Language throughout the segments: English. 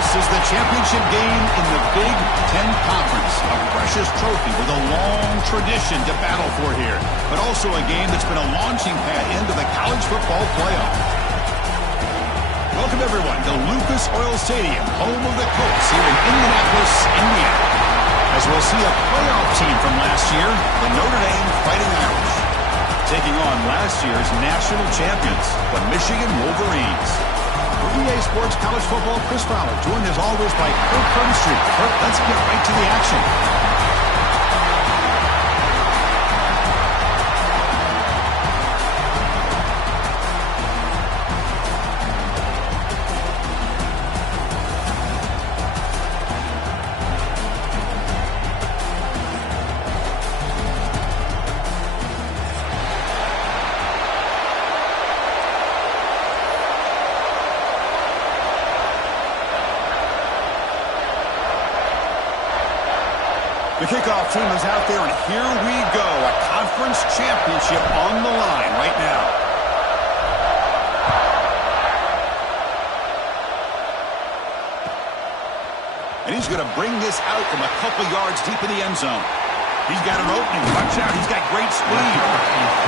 This is the championship game in the Big Ten Conference. A precious trophy with a long tradition to battle for here, but also a game that's been a launching pad into the college football playoff. Welcome, everyone, to Lucas Oil Stadium, home of the Colts here in Indianapolis, Indiana. As we'll see a playoff team from last year, the Notre Dame Fighting Irish, taking on last year's national champions, the Michigan Wolverines. For EA Sports College Football, Chris Fowler, joined as always by Kirk Curtis. Kirk, let's get right to the action. The kickoff team is out there, and here we go. A conference championship on the line right now. And he's going to bring this out from a couple yards deep in the end zone. He's got an opening. Watch out. He's got great speed.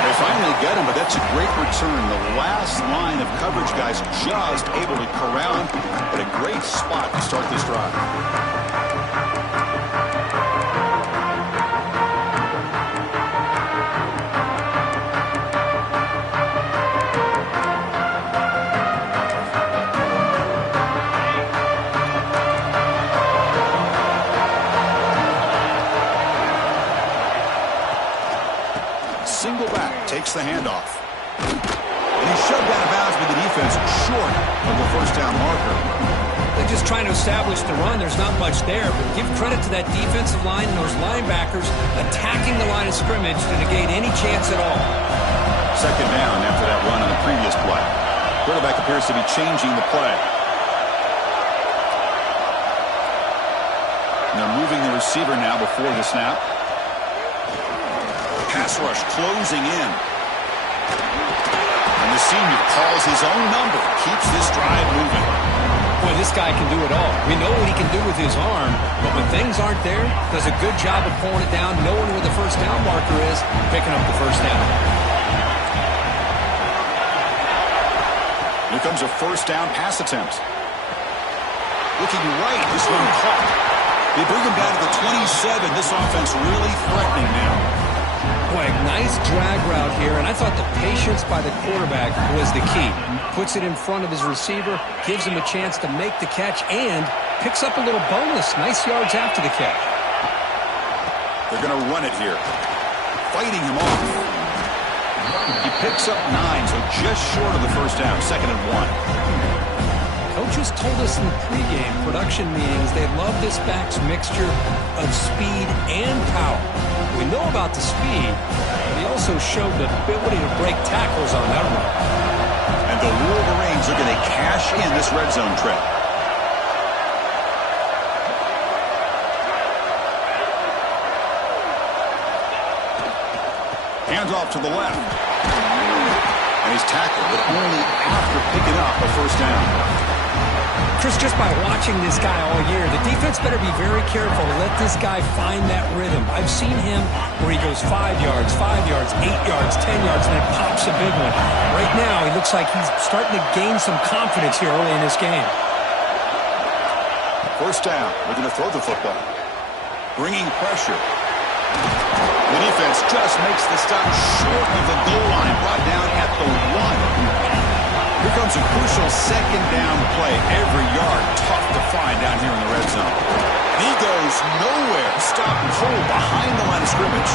They finally get him, but that's a great return. The last line of coverage guys just able to corral him, but a great spot to start this drive. Single back, takes the handoff. And he's shoved out of bounds with the defense short of the first down marker. They're just trying to establish the run. There's not much there, but give credit to that defensive line and those linebackers attacking the line of scrimmage to negate any chance at all. Second down after that run on the previous play. Quarterback appears to be changing the play. And they're moving the receiver now before the snap. Pass rush closing in. And the senior calls his own number, keeps this drive moving. Boy, this guy can do it all. We know what he can do with his arm, but when things aren't there, does a good job of pulling it down, knowing where the first down marker is, picking up the first down. Here comes a first down pass attempt. Looking right, this one caught. They bring him down to the 27. This offense really threatening now. Boy, nice drag route here, and I thought the patience by the quarterback was the key. Puts it in front of his receiver, gives him a chance to make the catch, and picks up a little bonus. Nice yards after the catch. They're going to run it here. Fighting him off. He picks up 9, so just short of the first down, 2nd and 1. Coaches told us in the pregame production meetings they love this back's mixture of speed and power. We know about the speed, but he also showed the ability to break tackles on that run. And the Wolverines are going to cash in this red zone trip. Hands off to the left. And he's tackled, but only after picking up a first down. Chris, just by watching this guy all year, the defense better be very careful to let this guy find that rhythm. I've seen him where he goes 5 yards, 8 yards, 10 yards, and then pops a big one. Right now, he looks like he's starting to gain some confidence here early in this game. First down. We're going to throw the football. Bringing pressure. The defense just makes the stop short of the goal line, brought down at the 1. Here comes a crucial second down play. Every yard tough to find down here in the red zone. He goes nowhere. Stop and hold behind the line of scrimmage.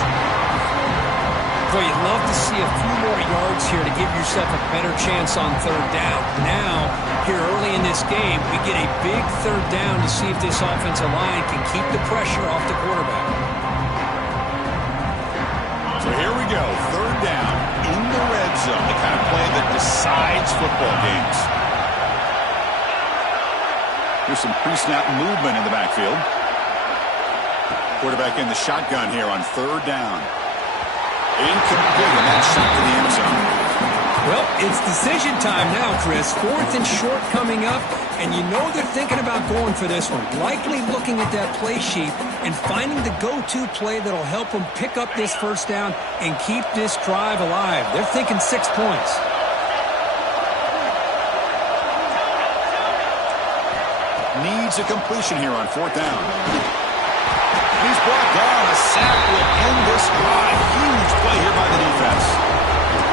Boy, you'd love to see a few more yards here to give yourself a better chance on third down. Now, here early in this game, we get a big third down to see if this offensive line can keep the pressure off the quarterback. So here we go. Third down in the red zone. The kind of play that decides football games. Here's some pre-snap movement in the backfield. Quarterback in the shotgun here on third down. Incomplete, and that shot to the end zone. Well, It's decision time now, Chris. 4th and short coming up, and you know they're thinking about going for this one. Likely looking at that play sheet and finding the go-to play that'll help them pick up this first down and keep this drive alive. They're thinking 6 points. Needs a completion here on 4th down. He's brought down. A sack will end this drive. Huge play here by the defense.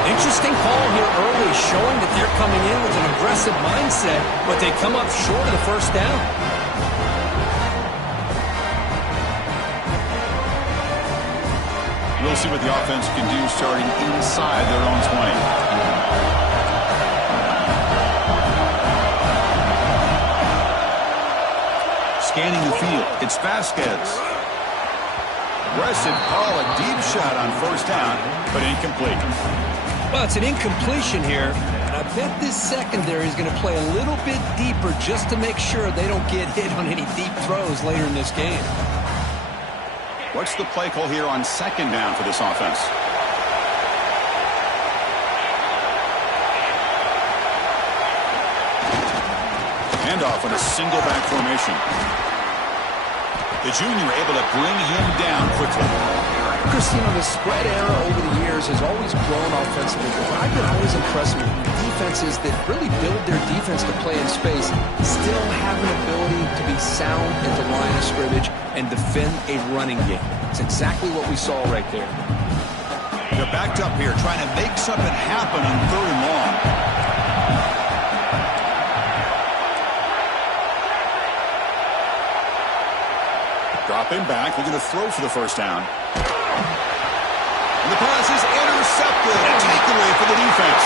Interesting call here early, showing that they're coming in with an aggressive mindset, but they come up short of the first down. We'll see what the offense can do starting inside their own 20. Scanning the field, it's Vasquez. Aggressive call, a deep shot on 1st down, but incomplete. Well, it's an incompletion here, and I bet this secondary is going to play a little bit deeper just to make sure they don't get hit on any deep throws later in this game. What's the play call here on 2nd down for this offense? Handoff in a single back formation. The junior able to bring him down quickly. Chris, the spread era over the years has always grown offensively, but I've been always impressed with defenses that really build their defense to play in space, still have an ability to be sound at the line of scrimmage and defend a running game. It's exactly what we saw right there. They're backed up here, trying to make something happen on 3rd and long. Dropping back, looking to throw for the first down. And the pass is intercepted. A takeaway for the defense.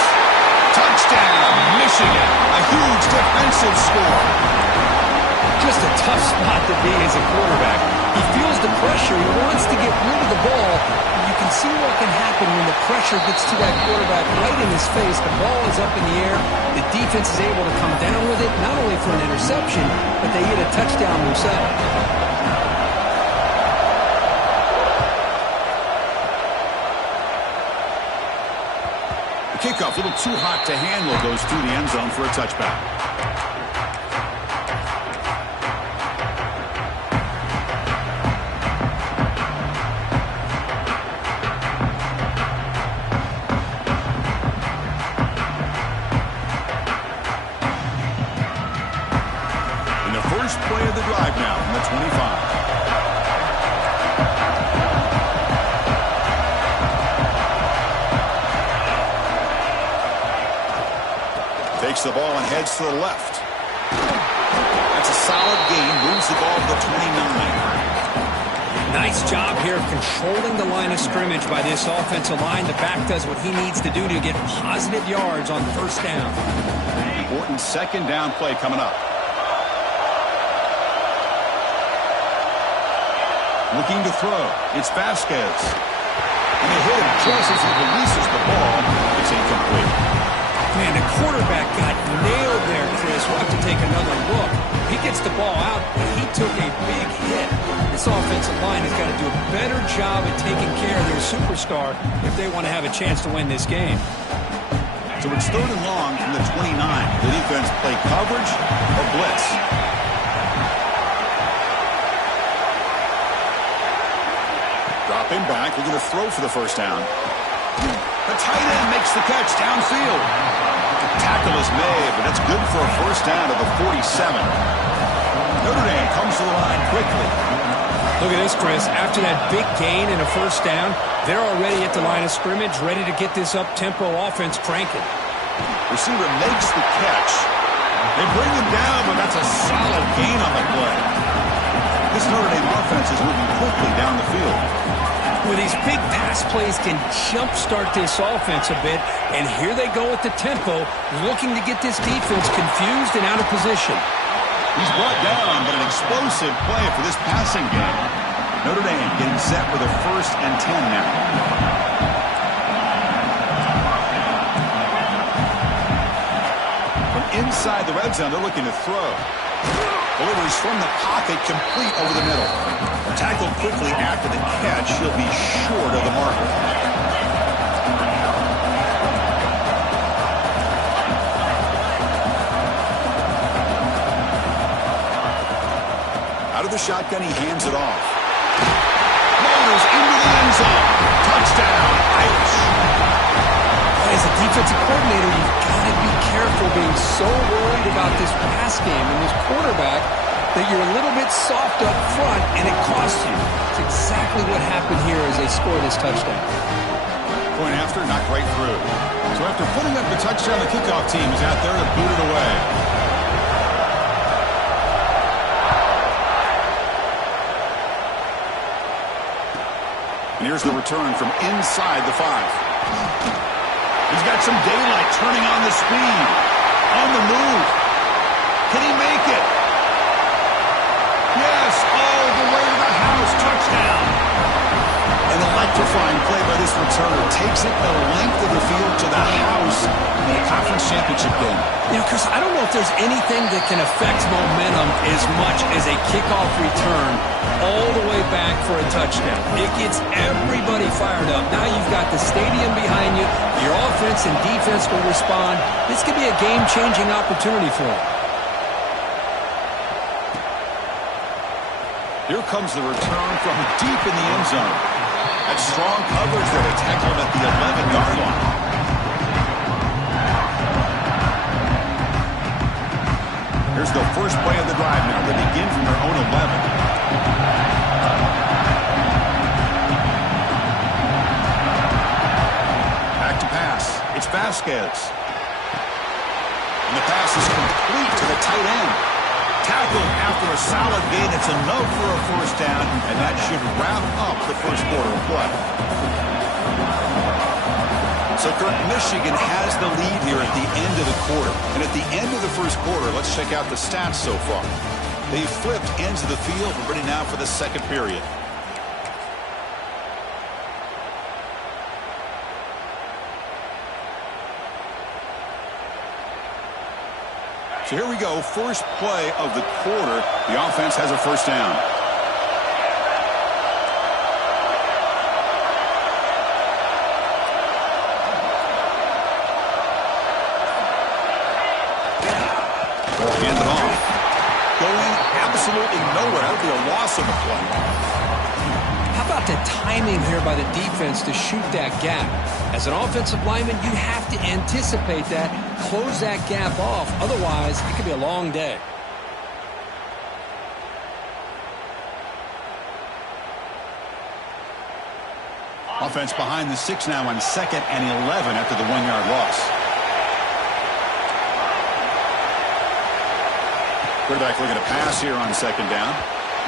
Touchdown, Michigan. A huge defensive score. Just a tough spot to be as a quarterback. He feels the pressure. He wants to get rid of the ball. You can see what can happen when the pressure gets to that quarterback right in his face. The ball is up in the air. The defense is able to come down with it, not only for an interception, but they get a touchdown themselves. Kickoff, a little too hot to handle, goes through the end zone for a touchback. In the first play of the drive now from the 25. Takes the ball and heads to the left. That's a solid gain. Moves the ball to the 29. Nice job here of controlling the line of scrimmage by this offensive line. The back does what he needs to do to get positive yards on 1st down. Important 2nd down play coming up. Looking to throw. It's Vasquez. And they hit him just as he releases the ball. It's incomplete. Man, the quarterback got nailed there, Chris. We'll have to take another look. He gets the ball out, but he took a big hit. This offensive line has got to do a better job at taking care of their superstar if they want to have a chance to win this game. So it's 3rd and long from the 29. The defense play coverage or blitz. Dropping back, looking to throw for the first down. The tight end makes the catch downfield. The tackle is made, but that's good for a first down to the 47. Notre Dame comes to the line quickly. Look at this, Chris. After that big gain and a first down, they're already at the line of scrimmage, ready to get this up-tempo offense cranking. Receiver makes the catch. They bring him down, but that's a solid gain on the play. This Notre Dame offense is moving quickly down the field. Well, these big pass plays can jumpstart this offense a bit, and here they go at the tempo, looking to get this defense confused and out of position. He's brought down, but an explosive play for this passing game. Notre Dame getting set for the 1st and 10 now. From inside the red zone, they're looking to throw. Delivers from the pocket, complete over the middle. Tackled quickly after the catch. He'll be short of the marker. Out of the shotgun, he hands it off. Motors into the end zone. Touchdown, Irish. As a defensive coordinator, you've got to be careful being so worried about this pass game and this quarterback that you're a little bit soft up front, and it costs you. It's exactly what happened here as they score this touchdown. Point after, knocked right through. So after putting up the touchdown, the kickoff team is out there to boot it away. And here's the return from inside the 5. He's got some daylight, turning on the speed. On the move. Can he make it? Yes, all the way to the house. Touchdown. An electrifying play by this returner. Takes it the length of the field to the house in a conference championship game. You know, Chris, I don't know if there's anything that can affect momentum as much as a kickoff return all the way back for a touchdown. It gets everybody fired up. Now you've got the stadium behind you. Your offense and defense will respond. This could be a game-changing opportunity for them. Here comes the return from deep in the end zone. That's strong coverage there to tackle him at the 11-yard line. Here's the first play of the drive now. They begin from their own 11. Back to pass. It's Vasquez. And the pass is complete to the tight end. Tackled after a solid gain. It's enough for a first down, and that should wrap up the first quarter of play. So, Kirk, Michigan has the lead here at the end of the quarter. And at the end of the first quarter, let's check out the stats so far. They flipped ends of the field. We're ready now for the second period. So here we go, first play of the quarter. The offense has a first down. Hand it off. Going absolutely nowhere. That would be a loss of the play. How about the timing here by the defense to shoot that gap? As an offensive lineman, you have to anticipate that, close that gap off. Otherwise, it could be a long day. Offense behind the 6 now on 2nd and 11 after the 1-yard loss. Quarterback looking to pass here on 2nd down.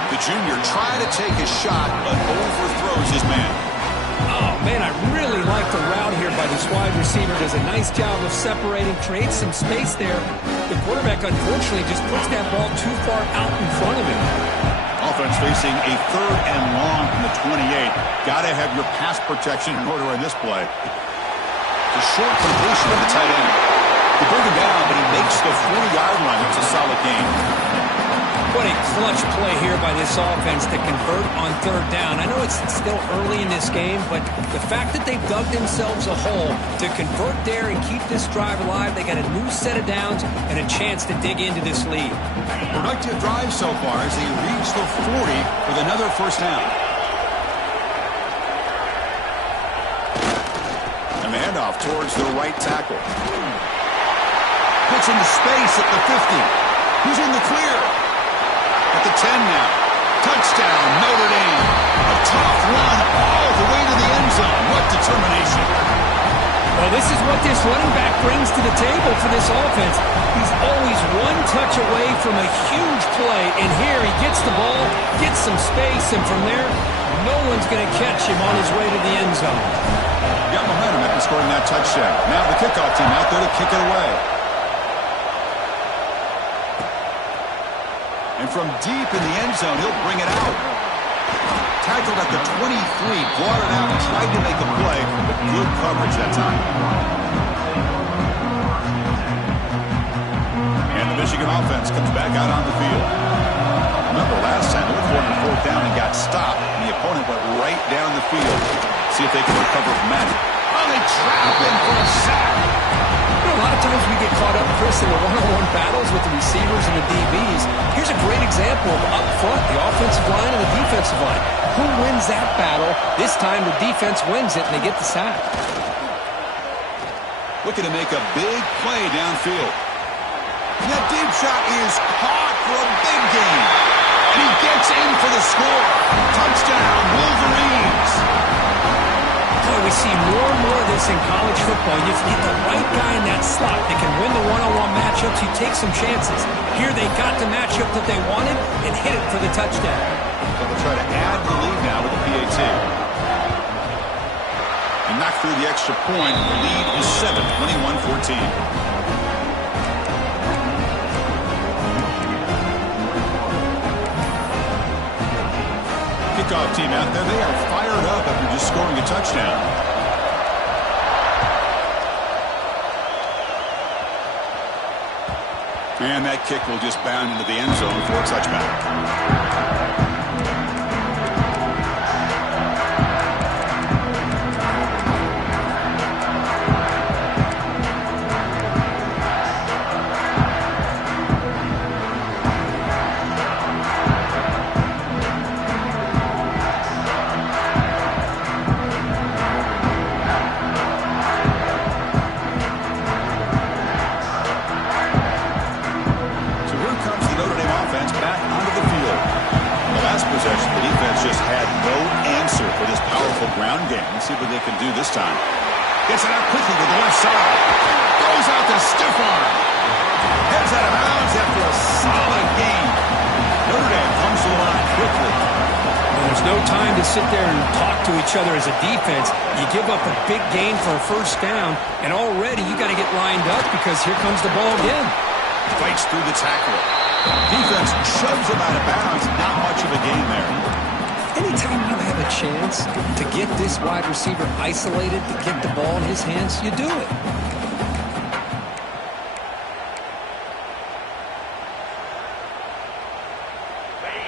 The junior trying to take a shot, but overthrows his man. Oh, man, I really like the route here by this wide receiver. Does a nice job of separating, creates some space there. The quarterback, unfortunately, just puts that ball too far out in front of him. Offense facing a 3rd and long from the 28. Got to have your pass protection in order on this play. The short completion of the tight end. They bring him down, but he makes the 40-yard line. It's a solid gain. What a clutch play here by this offense to convert on 3rd down. I know it's still early in this game, but the fact that they've dug themselves a hole to convert there and keep this drive alive, they got a new set of downs and a chance to dig into this lead. Productive drive so far as they reach the 40 with another first down. And the handoff towards the right tackle. Puts into space at the 50. Who's in the clear? At the 10 now. Touchdown, Notre Dame. A tough run all the way to the end zone. What determination. Well, this is what this running back brings to the table for this offense. He's always one touch away from a huge play. And here he gets the ball, gets some space, and from there, no one's going to catch him on his way to the end zone. Got momentum after scoring that touchdown. Now the kickoff team out there to kick it away. And from deep in the end zone, he'll bring it out. Tackled at the 23, brought it out and tried to make a play, but good coverage that time. And the Michigan offense comes back out on the field. Remember last time they were going for 4th down and got stopped, and the opponent went right down the field. See if they can recover from that. Oh, they trap him for a sack. A lot of times we get get caught up, Chris, in the one-on-one battles with the receivers and the DBs. Here's a great example of up front, the offensive line and the defensive line. Who wins that battle? This time the defense wins it, and they get the sack. Looking to make a big play downfield. And that deep shot is caught for a big gain. And he gets in for the score. Touchdown, Wolverines. Boy, we see more and more of this in college football. You get the right guy in that slot that can win the one-on-one matchups. You take some chances. Here they got the matchup that they wanted and hit it for the touchdown. So they'll try to add the lead now with the PAT. And knock through the extra point. The lead is 7, 21-14. Kickoff team out there. They are fired up after just scoring a touchdown. And that kick will just bound into the end zone for a touchback. Ground game. Let's see what they can do this time. Gets it out quickly to the left side. Goes out to stiff arm. Heads out of bounds after a solid game. Notre Dame comes to the line quickly. Well, there's no time to sit there and talk to each other as a defense. You give up a big gain for a first down, and already you got to get lined up because here comes the ball again. Fights through the tackle. Defense shoves him out of bounds. Not much of a gain there. Anytime you have a chance to get this wide receiver isolated, to get the ball in his hands, you do it.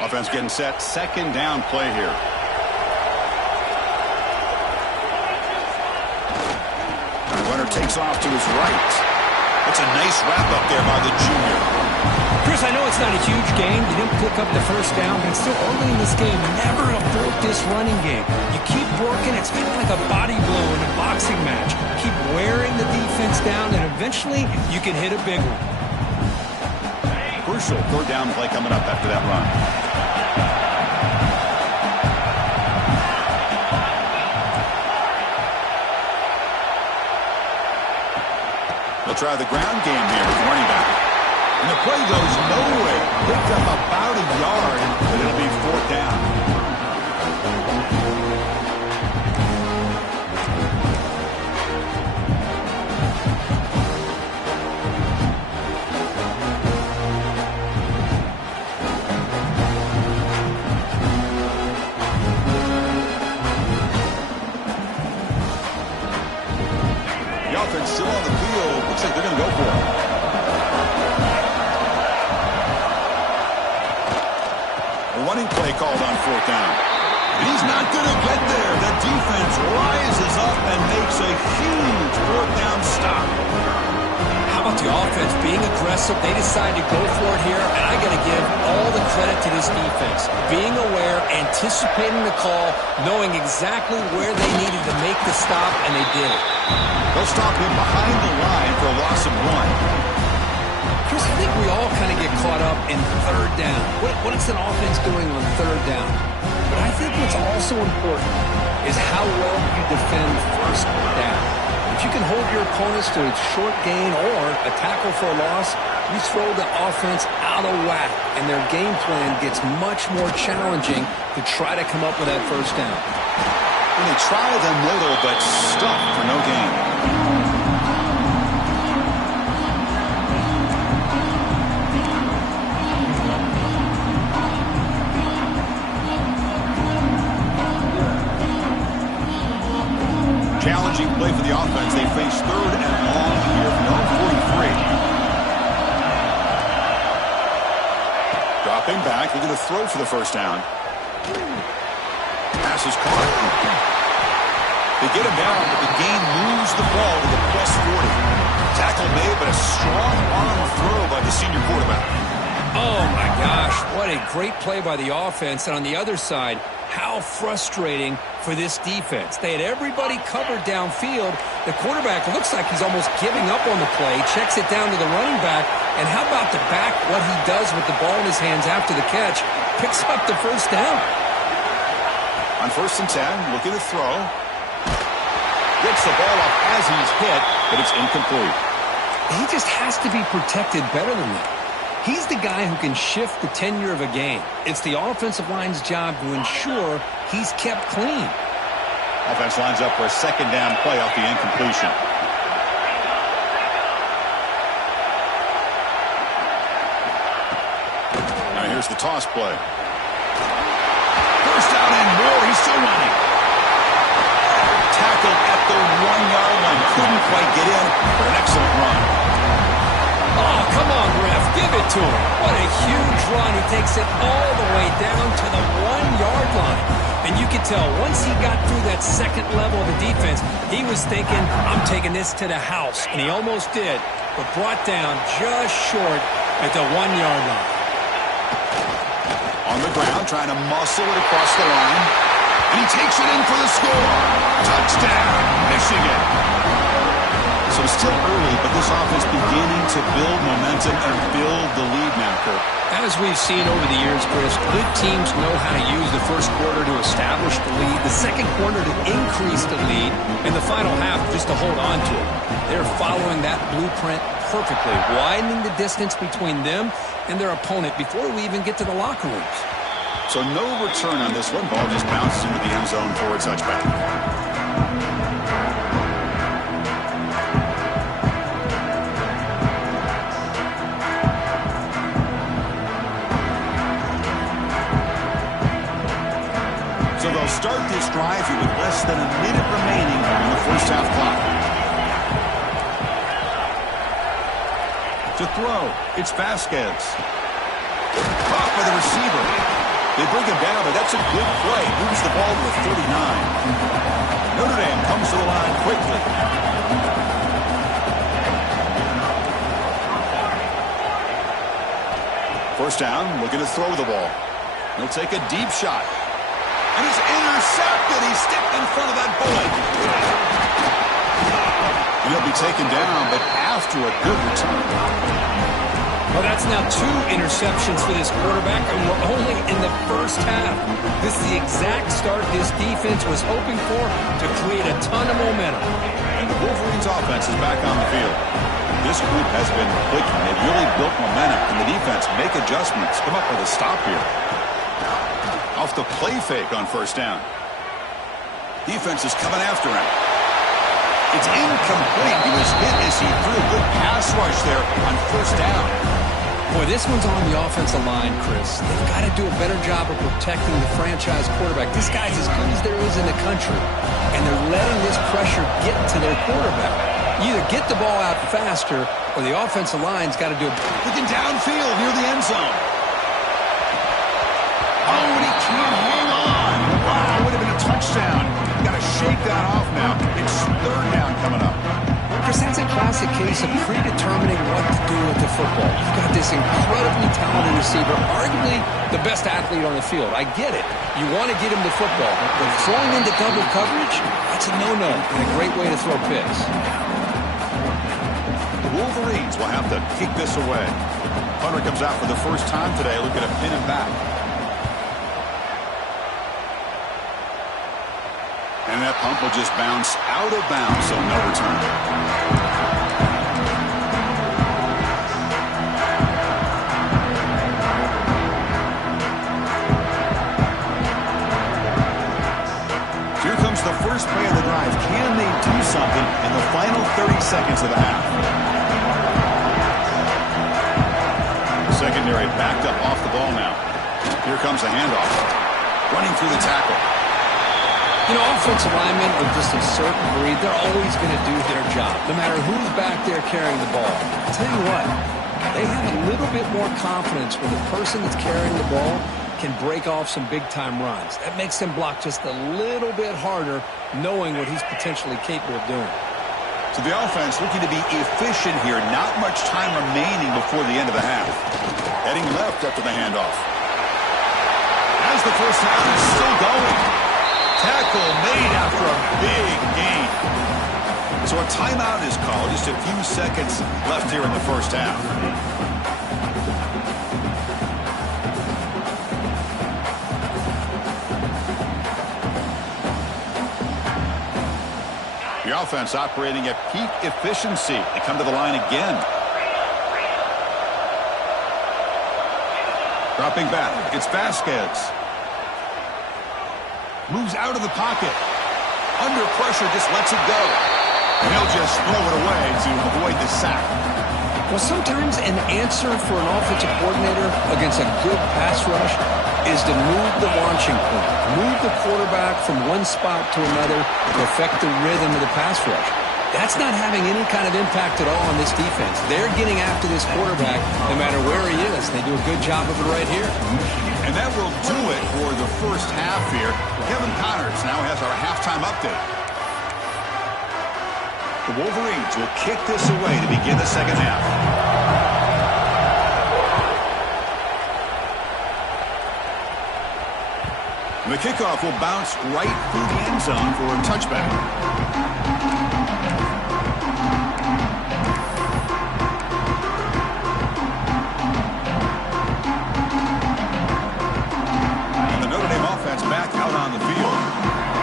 Offense getting set. Second down play here. The runner takes off to his right. That's a nice wrap up there by the junior. Chris, I know it's not a huge game. You didn't pick up the first down, but it's still early in this game. Never abort this running game. You keep working. It's kind of like a body blow in a boxing match. Keep wearing the defense down, and eventually you can hit a big one. Crucial third down play coming up after that run. They'll try the ground game here with the running back. And the play goes nowhere. Picked up about a yard, but it'll be fourth down. The offense still on the field. Looks like they're going to go for it. Running play called on fourth down. And he's not going to get there. The defense rises up and makes a huge fourth down stop. How about the offense being aggressive? They decide to go for it here, and I got to give all the credit to this defense. Being aware, anticipating the call, knowing exactly where they needed to make the stop, and they did it. They'll stop him behind the line for a loss of 1. Chris, I think we all kind of get caught up in third down. What is an offense doing on third down? But I think what's also important is how well you defend first down. If you can hold your opponents to a short gain or a tackle for a loss, you throw the offense out of whack, and their game plan gets much more challenging to try to come up with that first down. And they try the middle, but stuck for no gain. Challenging play for the offense. They face third and long here from their own 43. Dropping back. They're going to throw for the first down. Pass is caught. They get him down, but the gain moves the ball to the +40. Tackle made but a strong arm throw by the senior quarterback. Oh, my gosh. What a great play by the offense. And on the other side, how frustrating for this defense. They had everybody covered downfield. The quarterback looks like he's almost giving up on the play, checks it down to the running back, and how about the back, what he does with the ball in his hands after the catch, picks up the first down. On 1st and 10, looking to throw. Gets the ball up as he's hit, but it's incomplete. He just has to be protected better than that. He's the guy who can shift the tenure of a game. It's the offensive line's job to ensure he's kept clean. Offense lines up for a 2nd down play off the incompletion. Now here's the toss play. 1st down and more. He's still running. Tackled at the 1-yard line. Couldn't quite get in, but an excellent run. Oh, come on, ref. Give it to him. What a huge run. He takes it all the way down to the 1-yard line. And you could tell once he got through that second level of the defense, he was thinking, I'm taking this to the house. And he almost did, but brought down just short at the 1-yard line. On the ground, trying to muscle it across the line. And he takes it in for the score. Touchdown, Michigan. So it's still early, but this offense beginning to build momentum and build the lead now, Kirk. As we've seen over the years, Chris, good teams know how to use the first quarter to establish the lead, the second quarter to increase the lead, and the final half just to hold on to it. They're following that blueprint perfectly, widening the distance between them and their opponent before we even get to the locker rooms. So no return on this one. Ball just bounces into the end zone for a touchback. So they'll start this drive here with less than a minute remaining in the first half clock. To throw, it's Vasquez. Caught by the receiver. They bring him down, but that's a good play. Moves the ball to the 39. Notre Dame comes to the line quickly. First down, looking to throw the ball. He'll take a deep shot. And he's intercepted. He stepped in front of that bullet. And he'll be taken down, but after a good return. Well, that's now 2 interceptions for this quarterback, and we're only in the first half. This is the exact start this defense was hoping for to create a ton of momentum. And the Wolverines' offense is back on the field. This group has been clicking. They've really built momentum, and the defense make adjustments. Come up with a stop here. Off the play fake on first down. Defense is coming after him. It's incomplete. He was hit as he threw a good pass rush there on first down. Boy, this one's on the offensive line, Chris. They've got to do a better job of protecting the franchise quarterback. This guy's as good as there is in the country, and they're letting this pressure get to their quarterback. You either get the ball out faster, or the offensive line's got to do it. Looking downfield near the end zone. Oh, and he can't hang on. Wow, it would have been a touchdown. Got to shake that off now. It's third down coming up. Chris, that's a classic case of predetermining what to do with the football. You've got this incredibly talented receiver, arguably the best athlete on the field. I get it. You want to get him the football, but throwing into double coverage, that's a no-no and a great way to throw picks. The Wolverines will have to kick this away. Punter comes out for the first time today, looking to pin him back. And that pump will just bounce out of bounds, so no return. Here comes the first play of the drive. Can they do something in the final 30 seconds of the half? Secondary backed up off the ball now. Here comes the handoff. Running through the tackle. You know, offensive linemen are just a certain breed. They're always going to do their job, no matter who's back there carrying the ball. I'll tell you what, they have a little bit more confidence when the person that's carrying the ball can break off some big-time runs. That makes them block just a little bit harder, knowing what he's potentially capable of doing. So the offense looking to be efficient here. Not much time remaining before the end of the half. Heading left after the handoff. As the first down is still going. Tackle made after a big gain. So a timeout is called. Just a few seconds left here in the first half. The offense operating at peak efficiency. They come to the line again. Dropping back. It's Vasquez. Moves out of the pocket. Under pressure, just lets it go. And he'll just throw it away to avoid the sack. Well, sometimes an answer for an offensive coordinator against a good pass rush is to move the launching point. Move the quarterback from one spot to another to affect the rhythm of the pass rush. That's not having any kind of impact at all on this defense. They're getting after this quarterback no matter where he is. They do a good job of it right here. And that will do it for the first half here. Kevin Connors now has our halftime update. The Wolverines will kick this away to begin the second half. The kickoff will bounce right through the end zone for a touchback. And the Notre Dame offense back out on the field.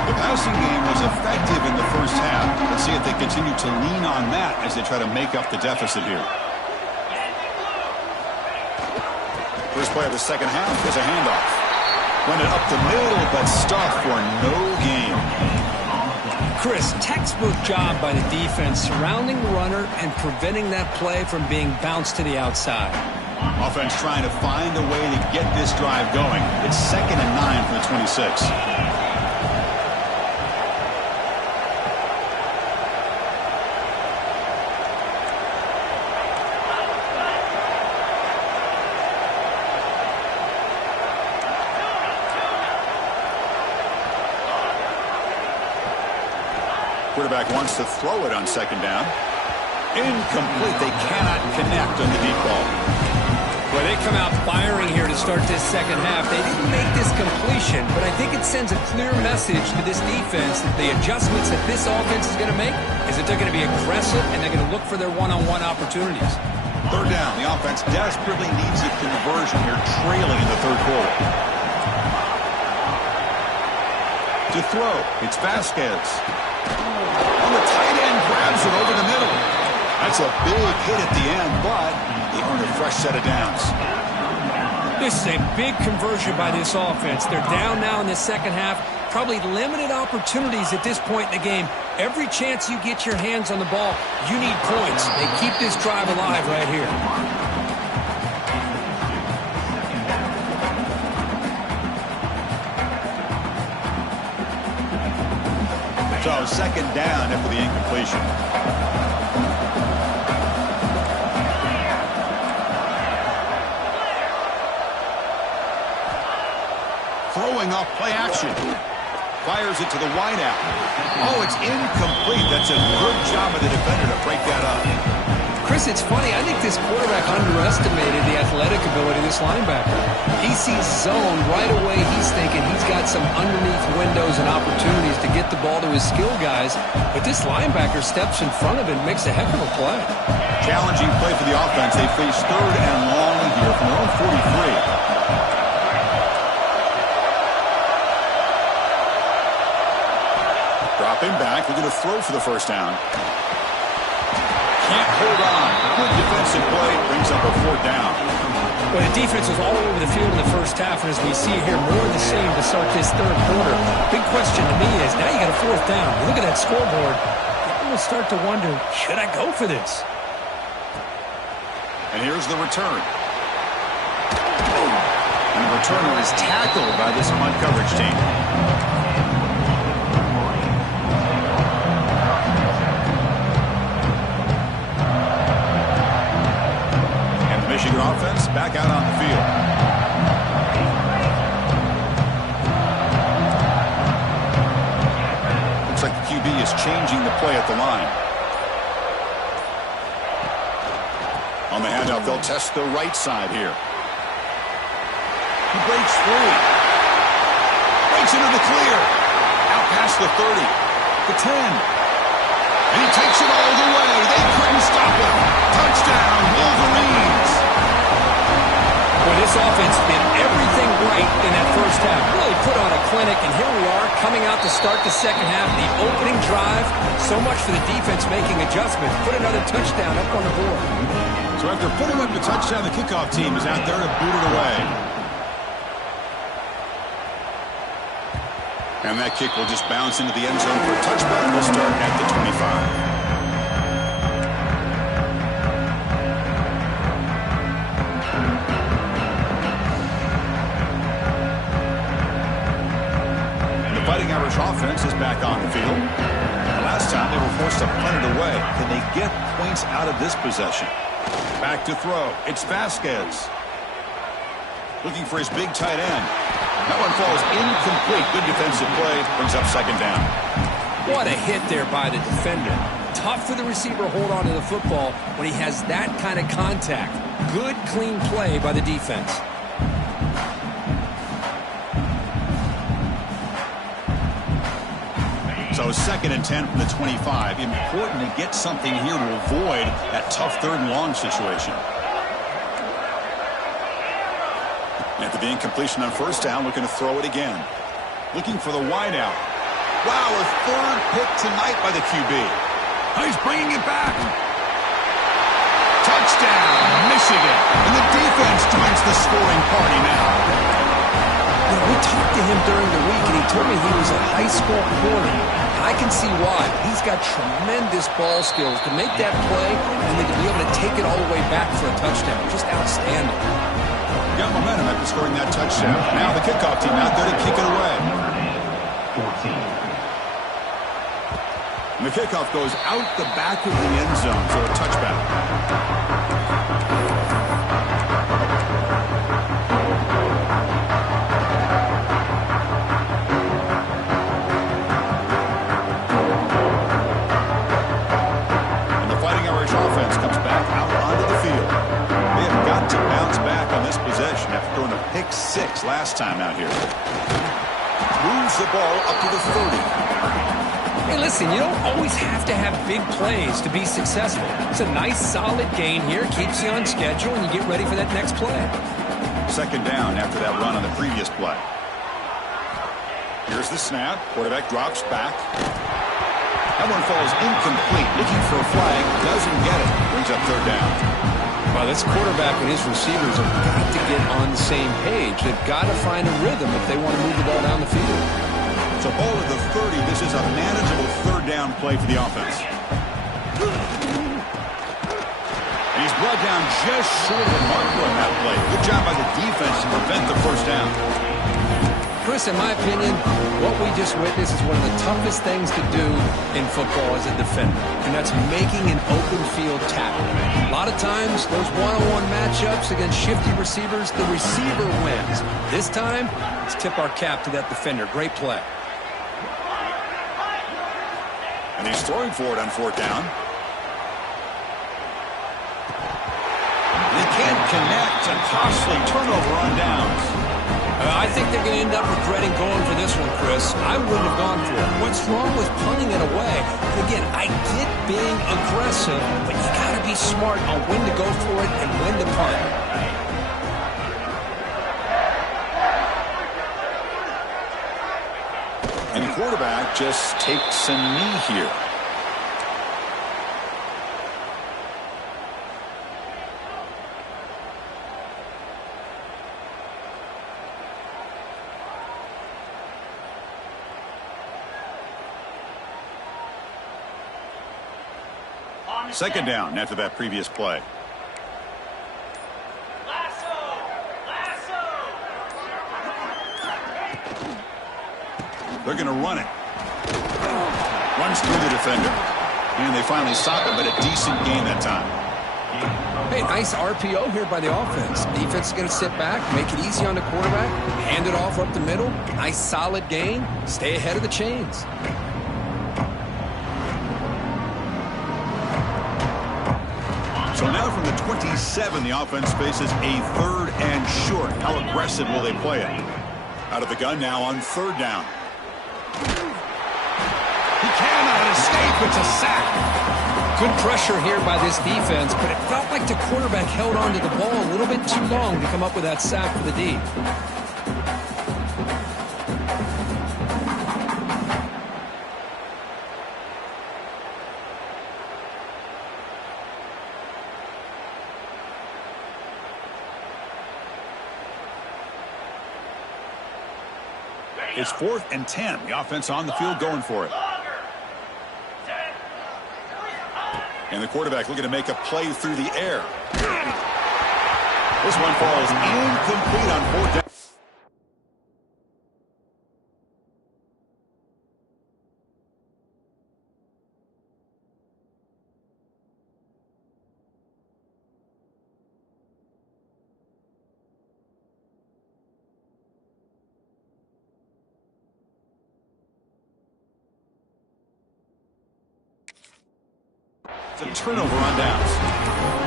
The passing game was effective in the first half. Let's see if they continue to lean on that as they try to make up the deficit here. First play of the second half is a handoff. Went it up the middle, but stuffed for no gain. Chris, textbook job by the defense surrounding the runner and preventing that play from being bounced to the outside. Offense trying to find a way to get this drive going. It's 2nd and 9 from the 26. Quarterback wants to throw it on second down. Incomplete. They cannot connect on the deep ball. Well, they come out firing here to start this second half. They didn't make this completion, but I think it sends a clear message to this defense that the adjustments that this offense is going to make is that they're going to be aggressive and they're going to look for their one-on-one opportunities. Third down. The offense desperately needs a conversion here, trailing in the third quarter. To throw, it's Vasquez. On the tight end, grabs it over the middle. That's a big hit at the end, but they earn a fresh set of downs. This is a big conversion by this offense. They're down now in the second half. Probably limited opportunities at this point in the game. Every chance you get your hands on the ball, you need points. They keep this drive alive right here. So second down after the incompletion. Throwing off play action. Fires it to the wideout. Oh, it's incomplete. That's a good job of the defender to break that up. Chris, it's funny. I think this quarterback underestimated the athletic ability of this linebacker. He sees zone right away. He's thinking he's got some underneath windows and opportunities to get the ball to his skill guys. But this linebacker steps in front of it and makes a heck of a play. Challenging play for the offense. They face third and long here from their own 43. Dropping back. We're going to throw for the first down. Can't hold on. Good defensive play. Brings up a fourth down. Well, the defense was all over the field in the first half, and as we see here, more of the same to start this third quarter. Big question to me is, now you got a fourth down. You look at that scoreboard, you almost start to wonder, should I go for this? And here's the return. And the returner is tackled by this punt coverage team. Michigan offense back out on the field. Looks like the QB is changing the play at the line. On the handoff, they'll test the right side here. He breaks free. Breaks into the clear. Out past the 30. The 10. And he takes it all the way. They couldn't stop him. Touchdown, Wolverines. Well, this offense did everything right in that first half. Really put on a clinic, and here we are coming out to start the second half. The opening drive, so much for the defense making adjustments. Put another touchdown up on the board. So after putting up the touchdown, the kickoff team is out there to boot it away. And that kick will just bounce into the end zone for a touchback. We'll start at the 25. Fighting Irish offense is back on the field. The last time they were forced to punt it away. Can they get points out of this possession? Back to throw. It's Vasquez. Looking for his big tight end. That one falls incomplete. Good defensive play. Brings up second down. What a hit there by the defender. Tough for the receiver to hold on to the football when he has that kind of contact. Good, clean play by the defense. So 2nd and 10 from the 25. Important to get something here to avoid that tough 3rd and long situation. After the incompletion on 1st down, looking to throw it again. Looking for the wideout. Wow, a 3rd pick tonight by the QB. Oh, he's bringing it back. Touchdown, Michigan. And the defense joins the scoring party now. We talked to him during the week, and he told me he was a high school corner. I can see why. He's got tremendous ball skills to make that play and then to be able to take it all the way back for a touchdown. Just outstanding. Got momentum after scoring that touchdown. Now the kickoff team out there to kick it away. 14. And the kickoff goes out the back of the end zone for a touchback. Offense comes back out onto the field. They have got to bounce back on this possession after throwing a pick 6 last time out here. Moves the ball up to the 30. Hey, listen, you don't always have to have big plays to be successful. It's a nice, solid gain here. Keeps you on schedule, and you get ready for that next play. 2nd down after that run on the previous play. Here's the snap. Quarterback drops back. That one falls incomplete. Looking for a flag. Doesn't get it. Brings up 3rd down. Well, this quarterback and his receivers have got to get on the same page. They've got to find a rhythm if they want to move the ball down the field. So ball at the 30. This is a manageable 3rd down play for the offense. He's brought down just short of the marker on that play. Good job by the defense to prevent the 1st down. Chris, in my opinion, what we just witnessed is one of the toughest things to do in football as a defender, and that's making an open field tackle. A lot of times, those one-on-one matchups against shifty receivers, the receiver wins. This time, let's tip our cap to that defender. Great play. And he's throwing for it on 4th down. They can't connect, and costly turnover on downs. I think they're going to end up regretting going for this one, Chris. I wouldn't have gone for it. What's wrong with punting it away? And again, I get being aggressive, but you got to be smart on when to go for it and when to punt. And the quarterback just takes a knee here. Second down after that previous play. They're going to run it. Runs through the defender. And they finally stop it, but a decent gain that time. Hey, nice RPO here by the offense. Defense is going to sit back, make it easy on the quarterback, hand it off up the middle. Nice solid gain. Stay ahead of the chains. So now from the 27, the offense faces a 3rd and short. How aggressive will they play it? Out of the gun now on 3rd down. He cannot escape. It's a sack. Good pressure here by this defense, but it felt like the quarterback held onto the ball a little bit too long to come up with that sack for the D. It's 4th and 10. The offense on the field going for it. And the quarterback looking to make a play through the air. This one falls incomplete on 4th down. It's a turnover on downs.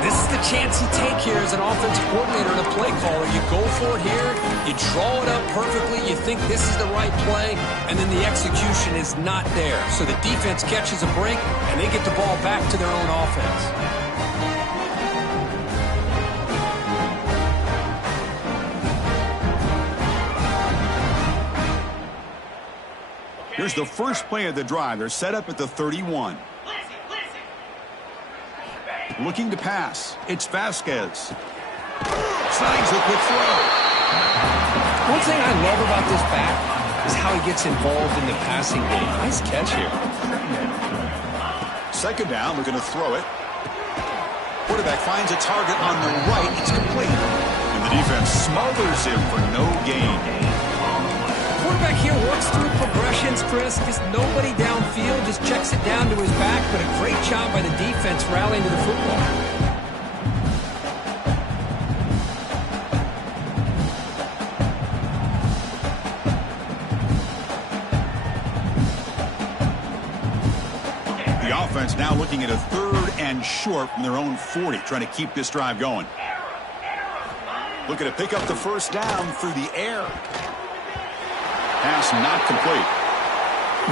This is the chance you take here as an offensive coordinator and a play caller. You go for it here, you draw it up perfectly, you think this is the right play, and then the execution is not there. So the defense catches a break, and they get the ball back to their own offense. Here's the first play of the drive. They're set up at the 31. Looking to pass. It's Vasquez. Snags a quick throw. One thing I love about this back is how he gets involved in the passing game. Nice catch here. 2nd down, looking to throw it. Quarterback finds a target on the right. It's complete. And the defense smothers him for no gain. Quarterback here works through progressions, Chris. Just nobody downfield, just checks it down to his back, but a great job by the defense rallying to the football. The offense now looking at a 3rd and short from their own 40, trying to keep this drive going. Looking to pick up the 1st down through the air. Pass not complete.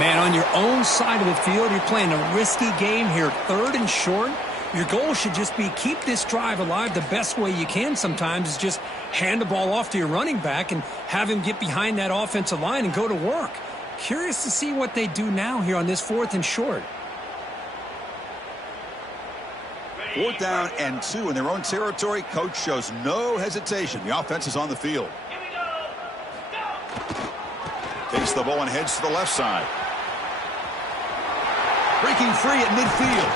Man, on your own side of the field, you're playing a risky game here. 3rd and short. Your goal should just be keep this drive alive the best way you can sometimes is just hand the ball off to your running back and have him get behind that offensive line and go to work. Curious to see what they do now here on this 4th and short. 4th down and 2 in their own territory. Coach shows no hesitation. The offense is on the field. Takes the ball and heads to the left side. Breaking free at midfield.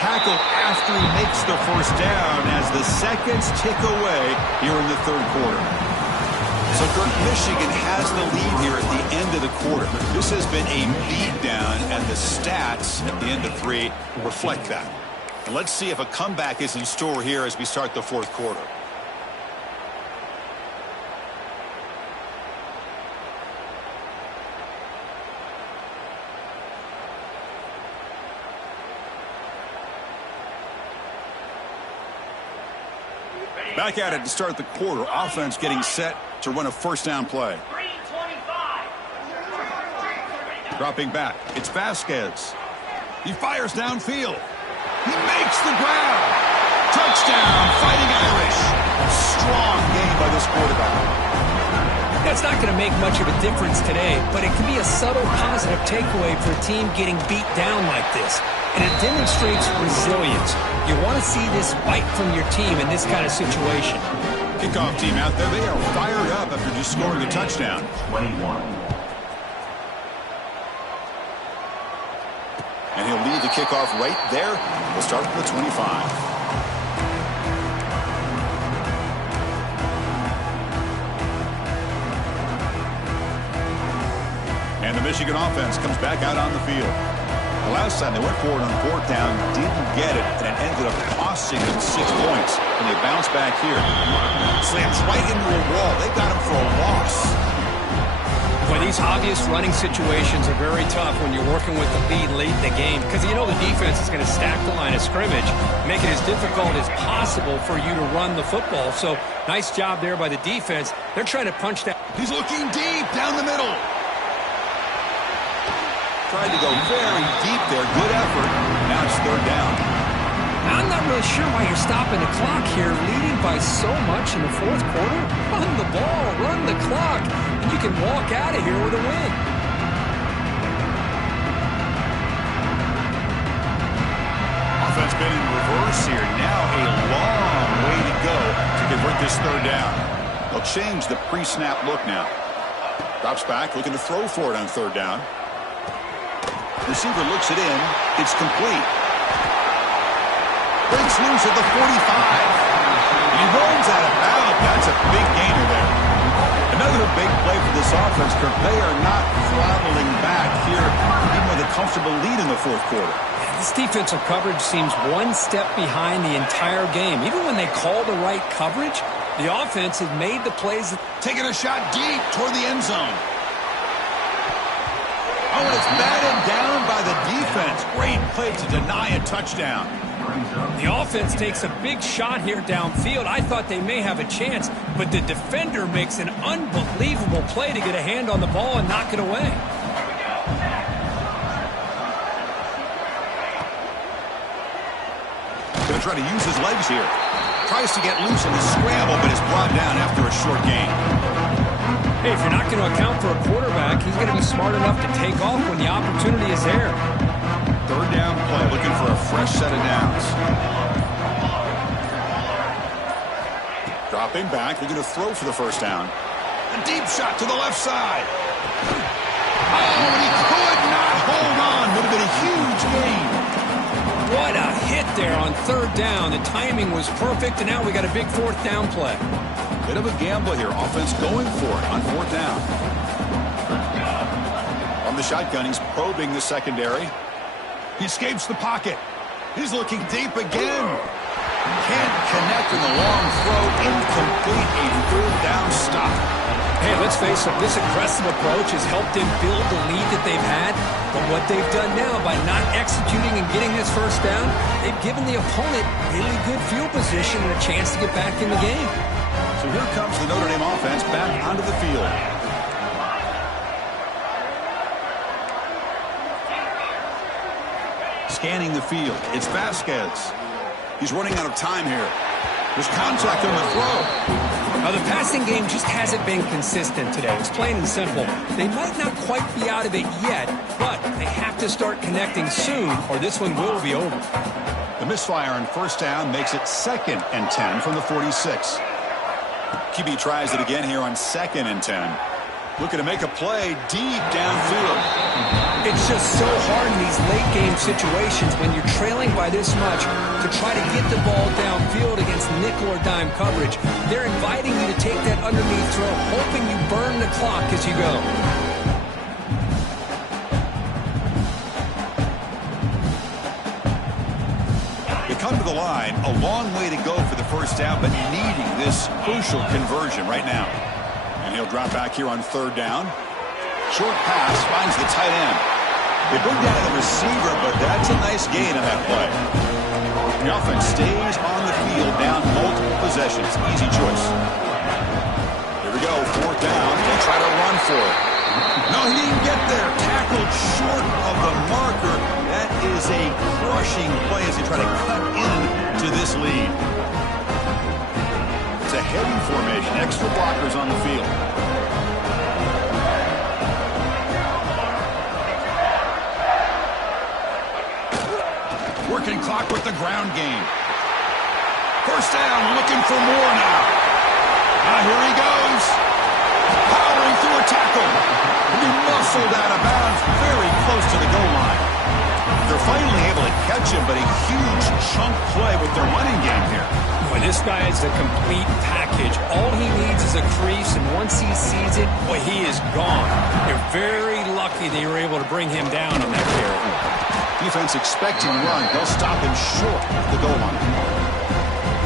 Tackle after he makes the 1st down as the seconds tick away here in the 3rd quarter. So Kirk, Michigan has the lead here at the end of the quarter. This has been a beatdown, and the stats at the end of 3 reflect that. And let's see if a comeback is in store here as we start the 4th quarter. Back at it to start the quarter. Offense getting set to run a 1st down play. Dropping back. It's Vasquez. He fires downfield. He makes the grab. Touchdown, Fighting Irish. Strong game by this quarterback. That's not going to make much of a difference today, but it can be a subtle positive takeaway for a team getting beat down like this. And it demonstrates resilience. You want to see this fight from your team in this kind of situation. Kickoff team out there. They are fired up after just scoring a touchdown. 21. And he'll lead the kickoff right there. We'll start from the 25. And the Michigan offense comes back out on the field. The last time they went forward on 4th down, didn't get it, and it ended up costing them 6 points. And they bounce back here. Slams right into a wall. They got him for a loss. Well, these obvious running situations are very tough when you're working with the lead late in the game because you know the defense is going to stack the line of scrimmage, make it as difficult as possible for you to run the football. So nice job there by the defense. They're trying to punch that. He's looking deep down the middle. Tried to go very deep there. Good effort. Now it's third down. I'm not really sure why you're stopping the clock here, leading by so much in the fourth quarter. Run the ball, run the clock, and you can walk out of here with a win. Offense been in reverse here. Now a long way to go to convert this third down. They'll change the pre-snap look now. Drops back, looking to throw for it on third down. Receiver looks it in. It's complete. Breaks loose at the 45. He runs out of bounds. That's a big gainer there. Another big play for this offense. They are not throttling back here, even with a comfortable lead in the fourth quarter. This defensive coverage seems one step behind the entire game. Even when they call the right coverage, the offense has made the plays. Taking a shot deep toward the end zone. Oh, and it's batted down by the defense. Great play to deny a touchdown. The offense takes a big shot here downfield. I thought they may have a chance, but the defender makes an unbelievable play to get a hand on the ball and knock it away. Going to try to use his legs here. Tries to get loose in the scramble, but is brought down after a short gain. Hey, if you're not going to account for a quarterback, he's going to be smart enough to take off when the opportunity is there. Third down play, looking for a fresh set of downs. Dropping back, looking to throw for the first down. A deep shot to the left side. Oh, and he could not hold on. Would have been a huge gain. What a hit there on third down. The timing was perfect, and now we got a big fourth down play. Bit of a gamble here. Offense going for it on fourth down. From the shotgun, he's probing the secondary. He escapes the pocket. He's looking deep again. Can't connect in the long throw. Incomplete. A third down stop. Hey, let's face it, this aggressive approach has helped them build the lead that they've had. But what they've done now by not executing and getting this first down, they've given the opponent really good field position and a chance to get back in the game. So here comes the Notre Dame offense back onto the field. Scanning the field. It's Vasquez. He's running out of time here. There's contact on the throw. Now, the passing game just hasn't been consistent today. It's plain and simple. They might not quite be out of it yet, but they have to start connecting soon, or this one will be over. The misfire on first down makes it 2nd and 10 from the 46. QB tries it again here on 2nd and 10. Looking to make a play deep downfield. It's just so hard in these late game situations when you're trailing by this much to try to get the ball downfield against nickel or dime coverage. They're inviting you to take that underneath throw, hoping you burn the clock as you go. They come to the line, a long way to go for the first down, but needing this crucial conversion right now. And he'll drop back here on third down. Short pass finds the tight end. They bring down the receiver, but that's a nice gain on that play. The offense stays on the field down multiple possessions. Easy choice. Here we go, fourth down. They'll try to run for it. No, he didn't get there. Tackled short of the marker. That is a crushing play as they try to cut into this lead. It's a heavy formation. Extra blockers on the field. Working clock with the ground game. First down, looking for more now. Here he goes. Powering through a tackle. And he muscled out of bounds very close to the goal line. They're finally able to catch him, but a huge chunk play with their running game here. Boy, this guy is a complete package. All he needs is a crease, and once he sees it, boy, he is gone. They're very lucky they were able to bring him down on that carry. Defense expecting run. They'll stop him short of the goal line.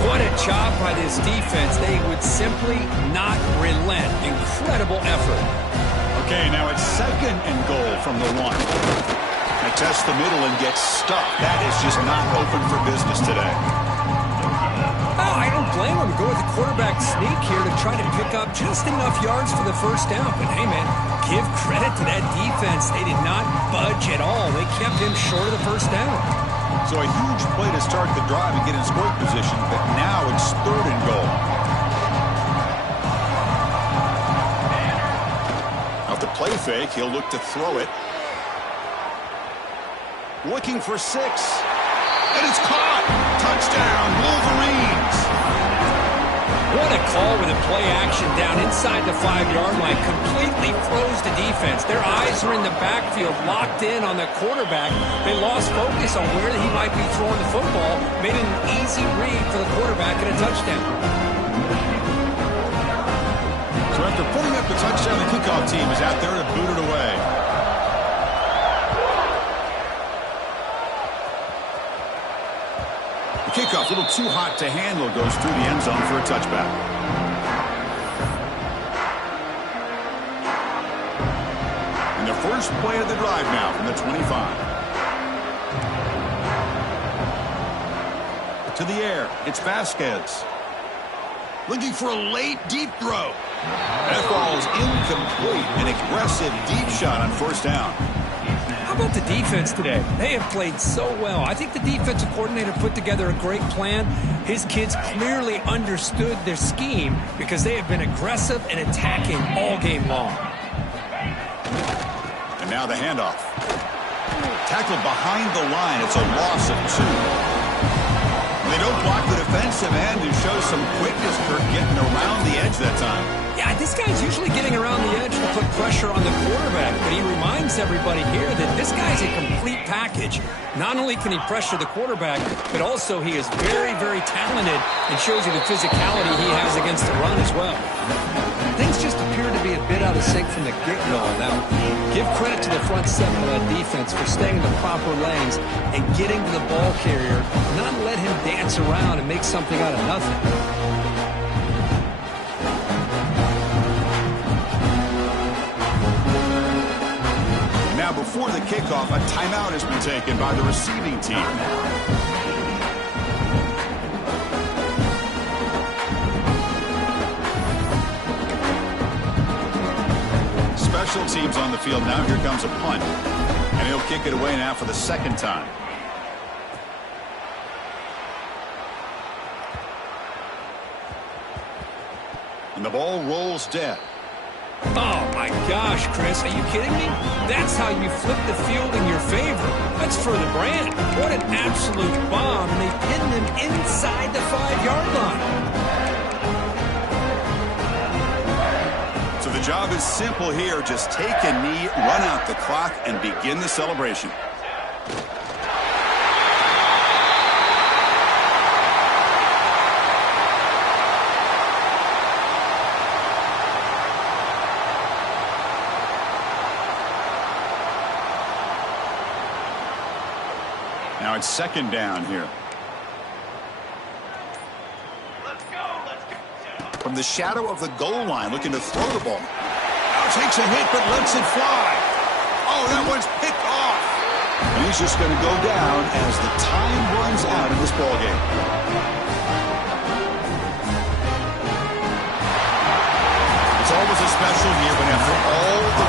What a job by this defense. They would simply not relent. Incredible effort. Okay, now it's 2nd and goal from the 1. They test the middle and get stuck. That is just not open for business today. Oh, I don't blame him to go with the quarterback sneak here to try to pick up just enough yards for the first down. But hey, man, give credit to that defense. They did not budge at all. They kept him short of the first down. So a huge play to start the drive and get in scoring position, but now it's 3rd and goal. Off the play fake, he'll look to throw it. Looking for 6. And it's caught. Touchdown, Wolverines. What a call with a play action down inside the 5-yard line. Completely froze the defense. Their eyes are in the backfield, locked in on the quarterback. They lost focus on where he might be throwing the football. Made an easy read for the quarterback and a touchdown. So after putting up the touchdown, the kickoff team is out there to boot it away. The kickoff, a little too hot to handle, goes through the end zone for a touchback. And the first play of the drive now from the 25. To the air, it's Vasquez. Looking for a late deep throw. That ball's incomplete. An aggressive deep shot on first down. How about the defense today? They have played so well. I think the defensive coordinator put together a great plan. His kids clearly understood their scheme because they have been aggressive and attacking all game long. And now the handoff. Tackled behind the line. It's a loss of 2. They don't block the defensive end, who shows some quickness for getting around the edge that time. Yeah, this guy's usually getting around the edge to put pressure on the quarterback, but he reminds everybody here that this guy's a complete package. Not only can he pressure the quarterback, but also he is very, very talented and shows you the physicality he has against the run as well. Things just appear to be a bit out of sync from the get-go. Now, give credit to the front seven of that defense for staying in the proper lanes and getting to the ball carrier, not let him dance around and make something out of nothing. Now, before the kickoff, a timeout has been taken by the receiving team. Special teams on the field. Now here comes a punt. And he'll kick it away now for the 2nd time. And the ball rolls dead. Oh, my gosh, Chris. Are you kidding me? That's how you flip the field in your favor. That's for the brand. What an absolute bomb. And they pinned him inside the 5-yard line. So the job is simple here. Just take a knee, run out the clock, and begin the celebration. Now it's 2nd down here. From the shadow of the goal line, looking to throw the ball. Now takes a hit, but lets it fly. Oh, that one's picked off. And he's just going to go down as the time runs out in this ball game. It's always a special year, but after all the